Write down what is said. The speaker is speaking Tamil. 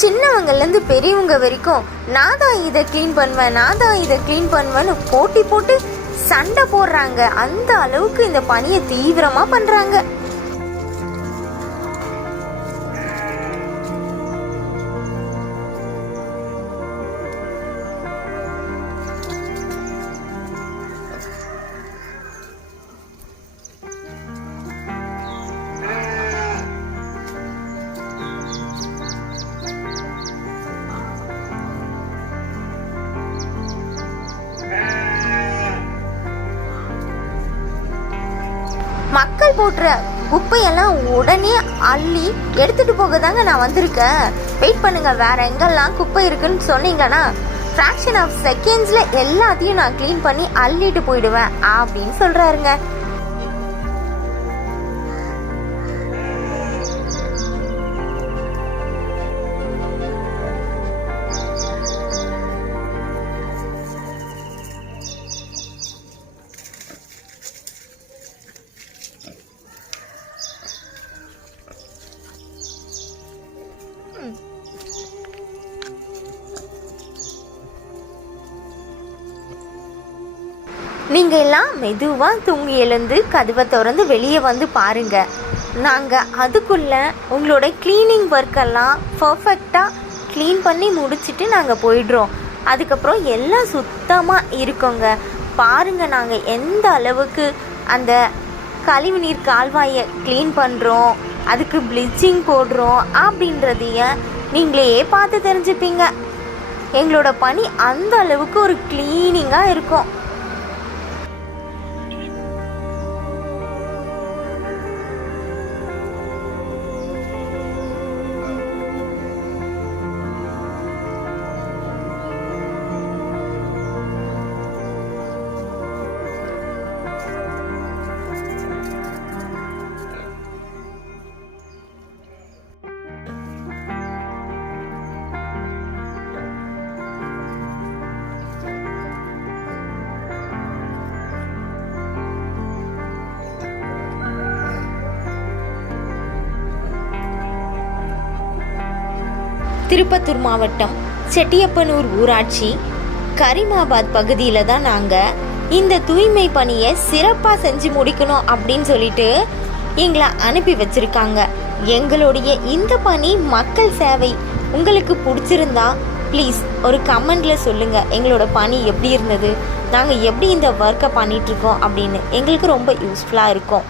சின்னவங்கலேருந்து பெரியவங்க வரைக்கும் நான் தான் இதை க்ளீன் பண்ணுவேன், நான் தான் இதை க்ளீன் பண்ணுவேன்னு போட்டி போட்டு சண்டை போடுறாங்க. அந்த அளவுக்கு இந்த பணியை தீவிரமாக பண்ணுறாங்க. மக்கள் போட்டுற குப்பையெல்லாம் உடனே அள்ளி எடுத்துட்டு போக தாங்க நான் வந்திருக்கேன். வெயிட் பண்ணுங்க, வேற எங்கெல்லாம் குப்பை இருக்குன்னு சொன்னீங்கன்னா ஃப்ராக்ஷன் ஆஃப் செகண்ட்ஸ்ல எல்லாத்தையும் நான் க்ளீன் பண்ணி அள்ளிட்டு போயிடுவேன் அப்படின்னு சொல்றாருங்க. நீங்கள் எல்லாம் மெதுவாக தூங்கி எழுந்து கதவை திறந்து வெளியே வந்து பாருங்கள். நாங்கள் அதுக்குள்ளே உங்களோட க்ளீனிங் ஒர்க்கெல்லாம் பர்ஃபெக்டாக க்ளீன் பண்ணி முடிச்சுட்டு நாங்கள் போயிடுறோம். அதுக்கப்புறம் எல்லாம் சுத்தமாக இருக்கோங்க. பாருங்கள் நாங்கள் எந்த அளவுக்கு அந்த கழிவுநீர் கால்வாயை க்ளீன் பண்ணுறோம், அதுக்கு ப்ளீச்சிங் போடுறோம் அப்படின்றதைய நீங்களே பார்த்து தெரிஞ்சுப்பீங்க. எங்களோட பணி அந்த அளவுக்கு ஒரு க்ளீனிங்காக இருக்கும். திருப்பத்தூர் மாவட்டம் செட்டியப்பனூர் ஊராட்சி கரிமாபாத் பகுதியில் தான் நாங்கள் இந்த தூய்மை பணியை சிறப்பாக செஞ்சு முடிக்கணும் அப்படின்னு சொல்லிட்டு எங்களை அனுப்பி வச்சுருக்காங்க. எங்களுடைய இந்த பணி மக்கள் சேவை உங்களுக்கு பிடிச்சிருந்தா ப்ளீஸ் ஒரு கமெண்டில் சொல்லுங்கள். எங்களோட பணி எப்படி இருந்தது, நாங்கள் எப்படி இந்த ஒர்க்கை பண்ணிகிட்ருக்கோம் அப்படின்னு எங்களுக்கு ரொம்ப யூஸ்ஃபுல்லாக இருக்கும்.